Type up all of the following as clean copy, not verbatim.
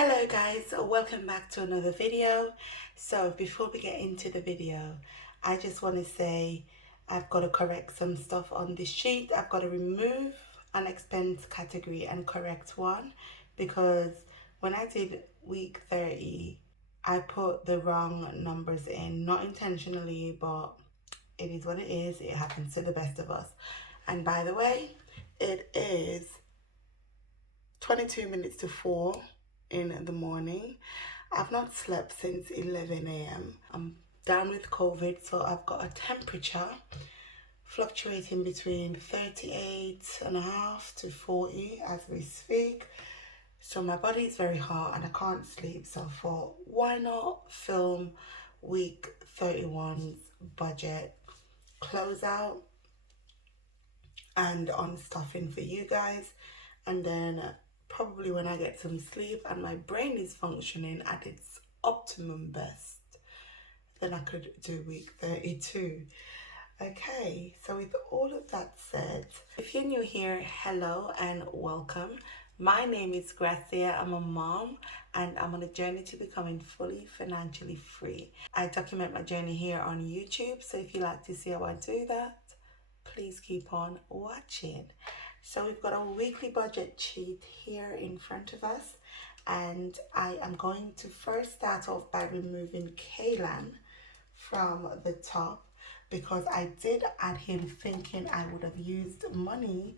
Hello guys, welcome back to another video. So before we get into the video, I just want to say I've got to correct some stuff on this sheet. I've got to remove an expense category and correct one because when I did week 30, I put the wrong numbers in, not intentionally, but it is what it is. It happens to the best of us. And by the way, it is 22 minutes to 4 in the morning. I've not slept since 11 a.m. I'm down with COVID, so I've got a temperature fluctuating between 38.5 to 40 as we speak. So my body is very hot and I can't sleep. So I thought, why not film week 31's budget closeout and unstuffing for you guys, and then probably when I get some sleep and my brain is functioning at its optimum best, then I could do week 32. Okay, so with all of that said, if you're new here, hello and welcome. My name is Gracia. I'm a mom and I'm on a journey to becoming fully financially free. I document my journey here on YouTube, so if you like to see how I do that, please keep on watching. So we've got a weekly budget sheet here in front of us, and I am going to first start off by removing Kaylan from the top because I did add him thinking I would have used money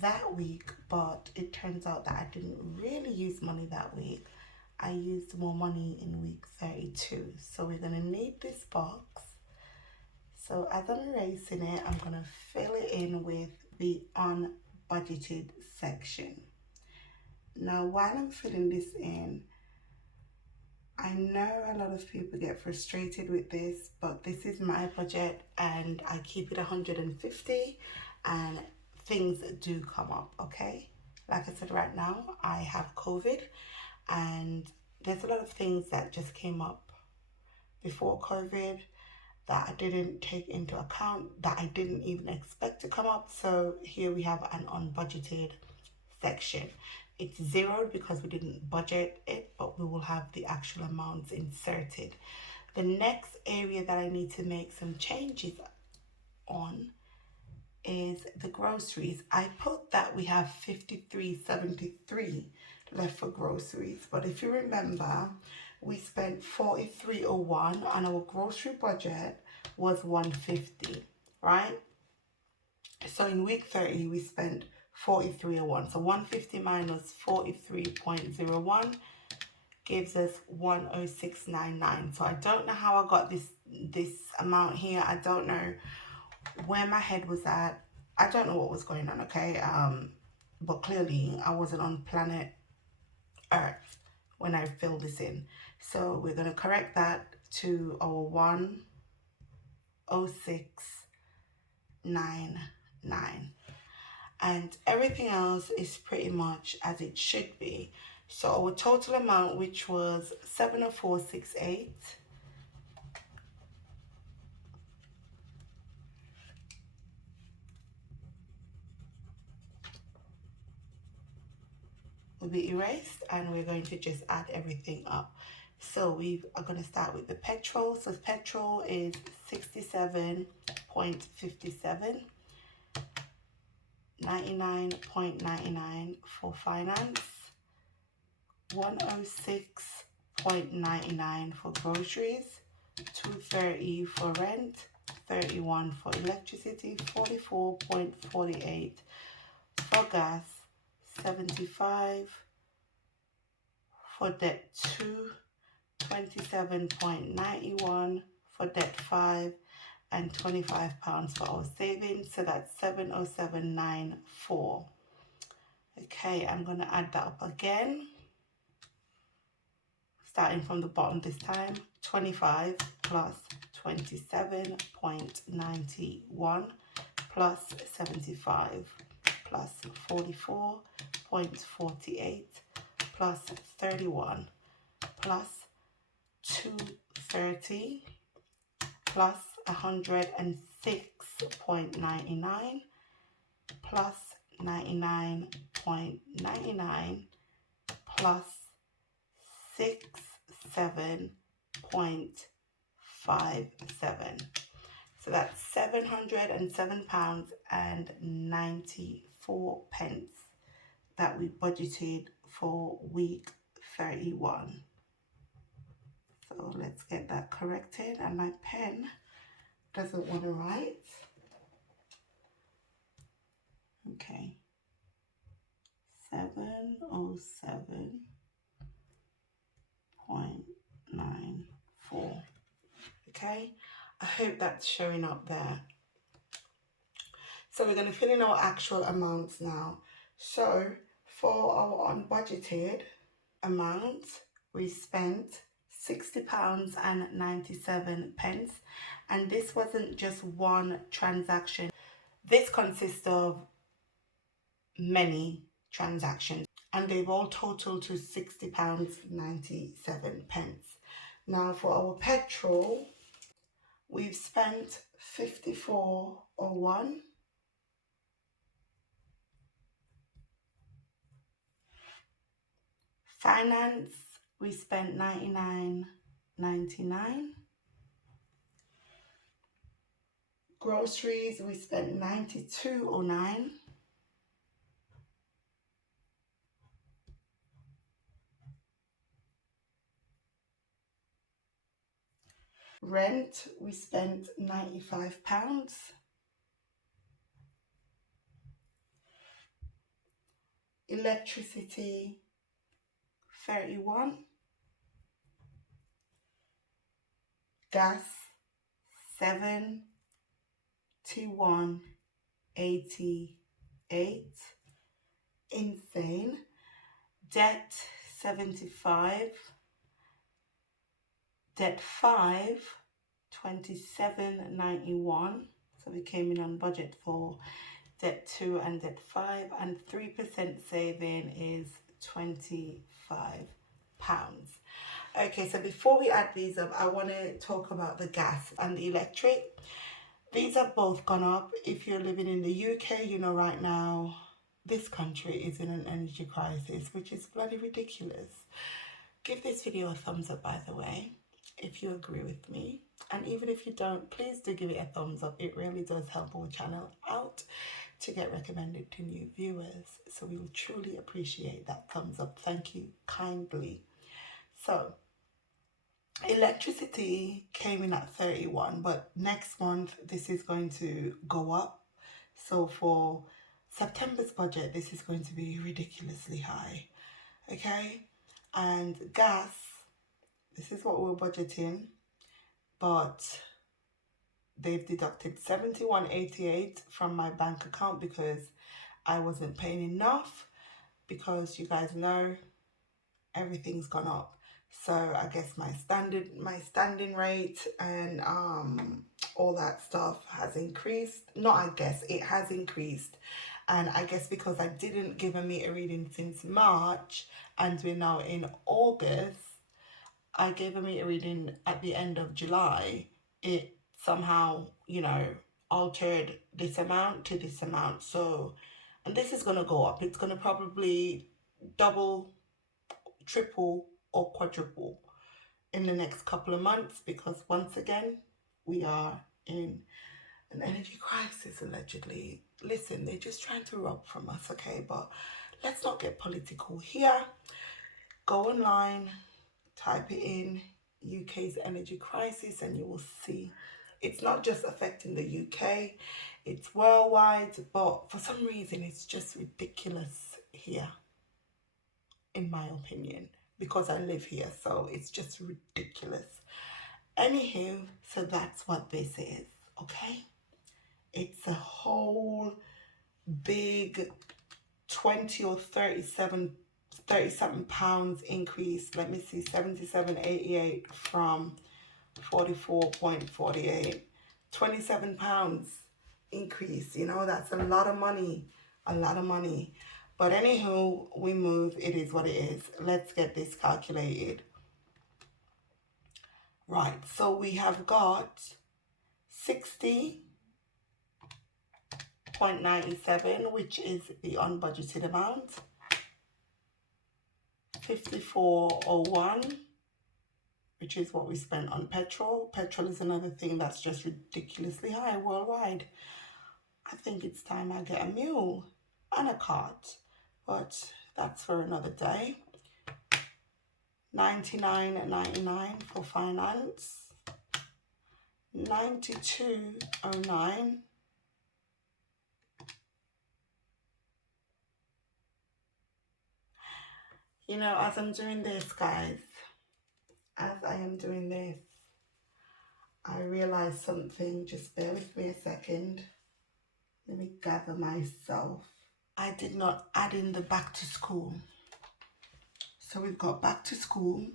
that week, but it turns out that I didn't really use money that week. I used more money in week 32. So we're going to need this box. So as I'm erasing it, I'm going to fill it in with the unbudgeted section. Now, while I'm filling this in, I know a lot of people get frustrated with this, but this is my budget and I keep it 150 and things do come up, okay? Like I said, right now, I have COVID and there's a lot of things that just came up before COVID that I didn't take into account, that I didn't even expect to come up. So here we have an unbudgeted section. It's zeroed because we didn't budget it, but we will have the actual amounts inserted. The next area that I need to make some changes on is the groceries. I put that we have 53.73 left for groceries, but if you remember, we spent 43.01 and our grocery budget was 150, right? So in week 30 we spent 43.01. So 150 minus 43.01 gives us 106.99. So I don't know how I got this amount here. I don't know where my head was at. I don't know what was going on, okay? But clearly I wasn't on planet Earth when I filled this in. So we're going to correct that to our 106.99, and everything else is pretty much as it should be. So our total amount, which was 704.68, will be erased and we're going to just add everything up. So we are going to start with the petrol. So petrol is 67.57, 99.99 for finance, 106.99 for groceries, 230 for rent, 31 for electricity, 44.48 for gas, 75 for debt 2, 27.91 for debt 5, and £25 for our savings. So that's 707.94. Okay, I'm going to add that up again, starting from the bottom this time. 25 plus 27.91 plus 75 plus 44.48 plus 31 plus 230 plus 106.99 plus 99.99 plus 67.57. So that's £707 and 94 pence that we budgeted for week 31. So let's get that corrected, and my pen doesn't want to write. Okay, 707.94. Okay, I hope that's showing up there. So we're going to fill in our actual amounts now. So for our unbudgeted amount, we spent £60 and 97 pence, and this wasn't just one transaction. This consists of many transactions, and they've all totaled to £60 97 pence. Now for our petrol, we've spent 54.01. Finance, we spent 99.99. Groceries, we spent 92.09. Rent, we spent £95. Electricity, 31. Gas, 71.88. Insane. Debt, 75. Debt 5, 27.91. So we came in on budget for debt 2 and debt 5, and 3% saving is £25. Okay, so before we add these up, I want to talk about the gas and the electric. These have both gone up. If you're living in the UK, you know right now this country is in an energy crisis, which is bloody ridiculous. Give this video a thumbs up, by the way, if you agree with me. And even if you don't, please do give it a thumbs up. It really does help our channel out to get recommended to new viewers. So we will truly appreciate that thumbs up. Thank you kindly. So electricity came in at 31, but next month this is going to go up. So for September's budget, this is going to be ridiculously high. Okay, and gas, this is what we're budgeting, but they've deducted 71.88 from my bank account because I wasn't paying enough, because you guys know everything's gone up. So I guess my standing rate and all that stuff has increased. Not I guess, it has increased. And I guess because I didn't give a meter reading since March and we're now in August, I gave a meter reading at the end of July. It somehow, you know, altered this amount to this amount. So, and this is going to go up. It's going to probably double, triple, or quadruple in the next couple of months, because once again, we are in an energy crisis, allegedly. Listen, they're just trying to rob from us, okay? But let's not get political here. Go online, type it in, UK's energy crisis, and you will see it's not just affecting the UK, it's worldwide, but for some reason it's just ridiculous here, in my opinion, because I live here, so it's just ridiculous. Anywho, so that's what this is, okay? It's a whole big 20 or 30 something pounds increase. Let me see, 77.88 from 44.48. 27 pounds increase. You know, that's a lot of money. A lot of money. But anywho, we move. It is what it is. Let's get this calculated. Right, so we have got 60.97, which is the unbudgeted amount. 54.01, which is what we spent on petrol. Petrol is another thing that's just ridiculously high worldwide. I think it's time I get a mule and a cart, but that's for another day. $99.99 for finance. $92.09. You know, as I'm doing this, guys, as I am doing this, I realized something. Just bear with me a second. Let me gather myself. I did not add in the back to school. So we've got back to school.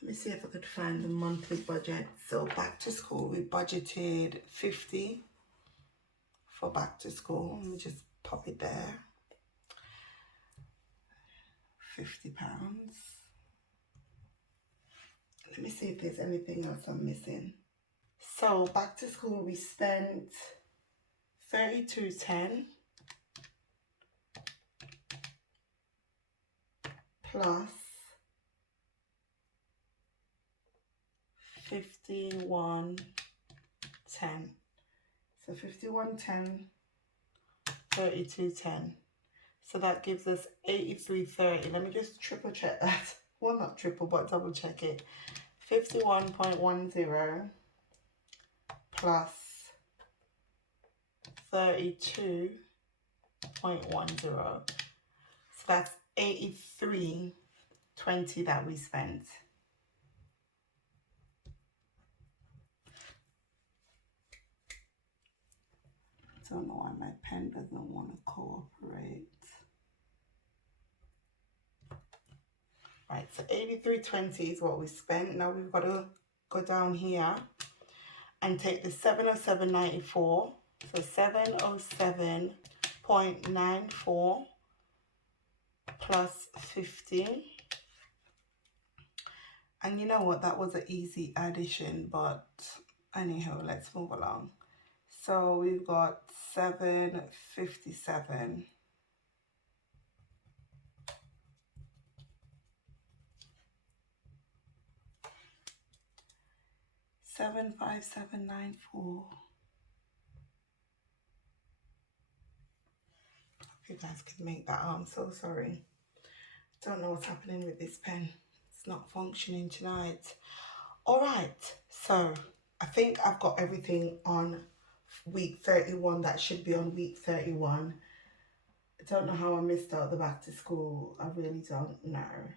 Let me see if I could find the monthly budget. So back to school, we budgeted 50 for back to school. Let me just pop it there. £50. Let me see if there's anything else I'm missing. So back to school, we spent $32.10 plus $51.10. So $51.10, $32.10. So that gives us $83.30. Let me just triple check that. Well, not triple, but double check it. 51.10 plus 32.10. So that's $83.20 that we spent. I don't know why my pen doesn't want to cooperate. Right, so $83.20 is what we spent. Now we've got to go down here and take the $707.94. So $707.94 plus 50. And you know what? That was an easy addition, but anyhow, let's move along. So we've got 757. $757.94. Hope you guys can make that. I'm so sorry. Don't know what's happening with this pen. It's not functioning tonight. All right. So I think I've got everything on week 31 that should be on week 31. I don't know how I missed out the back to school. I really don't know.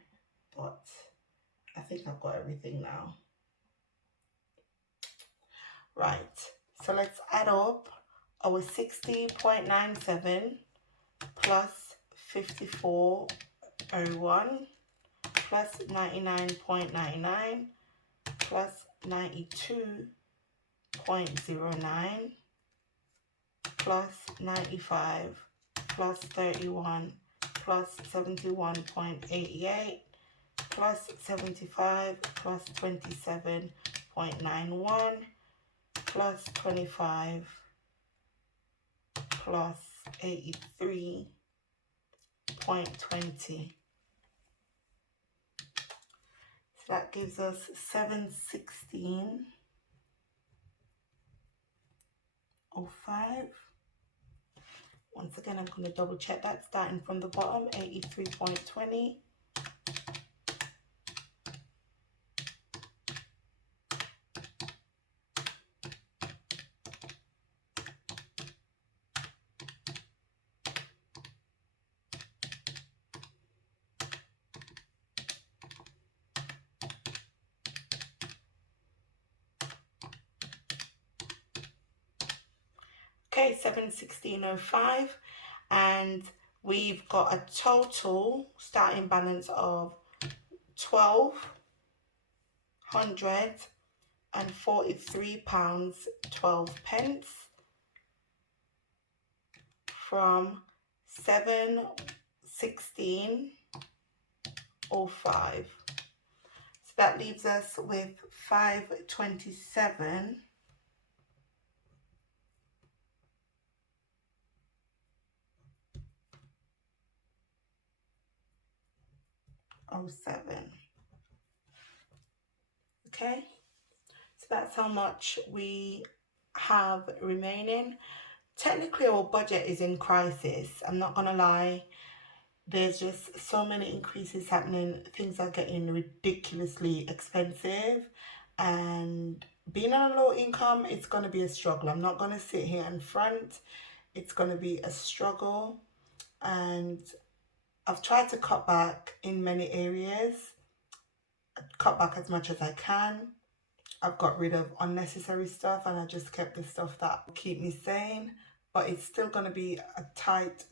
But I think I've got everything now. Right, so let's add up our 60.97 plus 54.01 plus 99.99 plus 92.09 plus 95 plus 31 plus 71.88 plus 75 plus 27.91 plus 25 plus 83.20. So that gives us 716.05. Once again, I'm going to double check that, starting from the bottom, 83.20. Okay, 716.05, and we've got a total starting balance of £1,243.12 from 716.05. So that leaves us with 527. 107. Okay, so that's how much we have remaining. Technically our budget is in crisis, I'm not gonna lie. There's just so many increases happening. Things are getting ridiculously expensive, and being on a low income, it's going to be a struggle. I'm not going to sit here in front. It's going to be a struggle, and I've tried to cut back in many areas, cut back as much as I can. I've got rid of unnecessary stuff, and I just kept the stuff that keep me sane, but it's still going to be a tight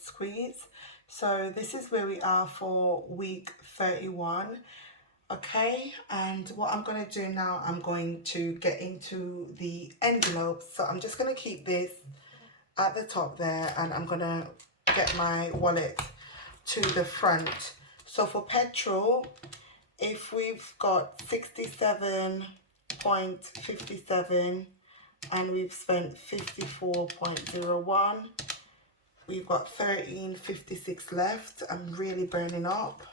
squeeze. So this is where we are for week 31. Okay, and what I'm going to do now, I'm going to get into the envelopes. So I'm just going to keep this at the top there, and I'm going to get my wallet to the front. So for petrol, if we've got 67.57 and we've spent 54.01, we've got 13.56 left. I'm really burning up.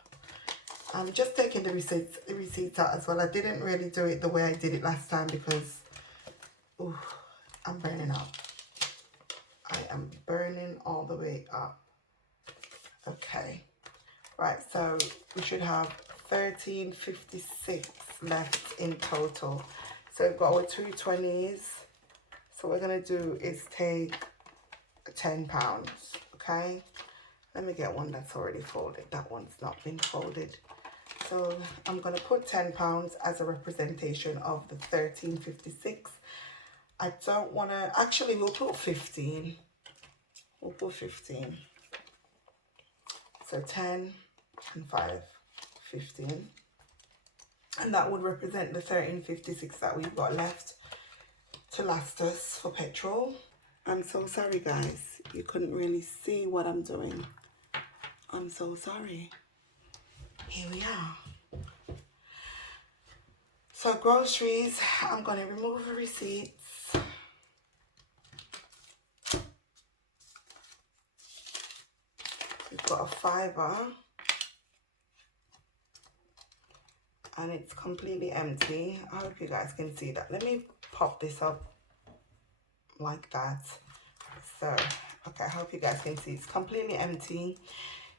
I'm just taking the receipts out as well. I didn't really do it the way I did it last time because I'm burning up. I am burning all the way up. Okay, right, so we should have 13.56 left in total. So we've got our 220s. So what we're gonna do is take £10, okay? Let me get one that's already folded. That one's not been folded. So I'm gonna put £10 as a representation of the 13.56. I don't wanna, actually we'll put 15. We'll put 15. So 10 and 5, 15. And that would represent the 13.56 that we've got left to last us for petrol. I'm so sorry guys, you couldn't really see what I'm doing. I'm so sorry. Here we are. So groceries, I'm going to remove the receipts. We've got a £5 and it's completely empty. I hope you guys can see that. Let me pop this up like that. So, okay, I hope you guys can see it's completely empty.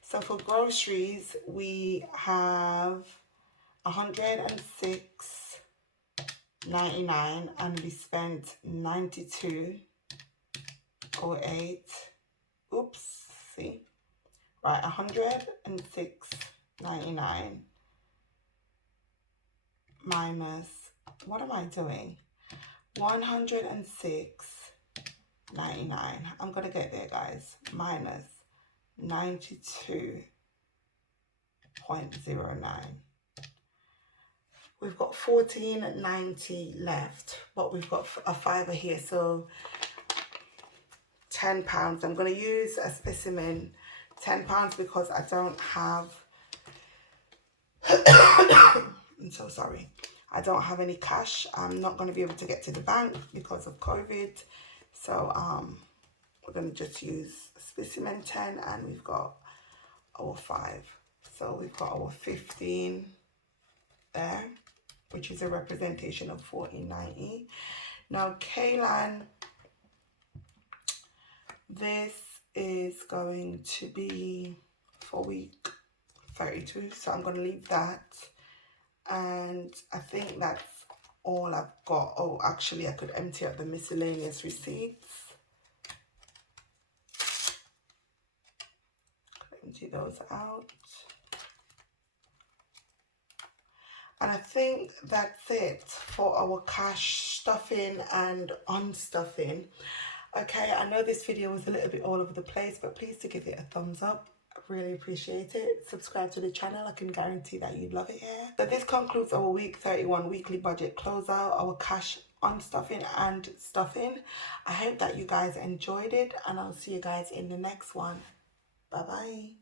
So for groceries, we have 106.99 and we spent 92.08. Oops, see? Right, 106.99 minus, what am I doing? 106.99. I'm gonna get there, guys. Minus 92.09. We've got 14.90 left, but we've got a £5 here, so £10. I'm going to use a specimen £10 because I don't have I'm so sorry, I don't have any cash. I'm not going to be able to get to the bank because of COVID, so we're going to just use specimen 10 and we've got our 5. So we've got our 15 there, which is a representation of 14.90. Now Kaylan, this is going to be for week 32, so I'm going to leave that, and I think that's all I've got. Oh, actually I could empty out the miscellaneous receipts. Empty those out. And I think that's it for our cash stuffing and unstuffing. Okay, I know this video was a little bit all over the place, but please do give it a thumbs up. I really appreciate it. Subscribe to the channel. I can guarantee that you'd love it here. So this concludes our week 31 weekly budget closeout, our cash unstuffing and stuffing. I hope that you guys enjoyed it, and I'll see you guys in the next one. Bye-bye.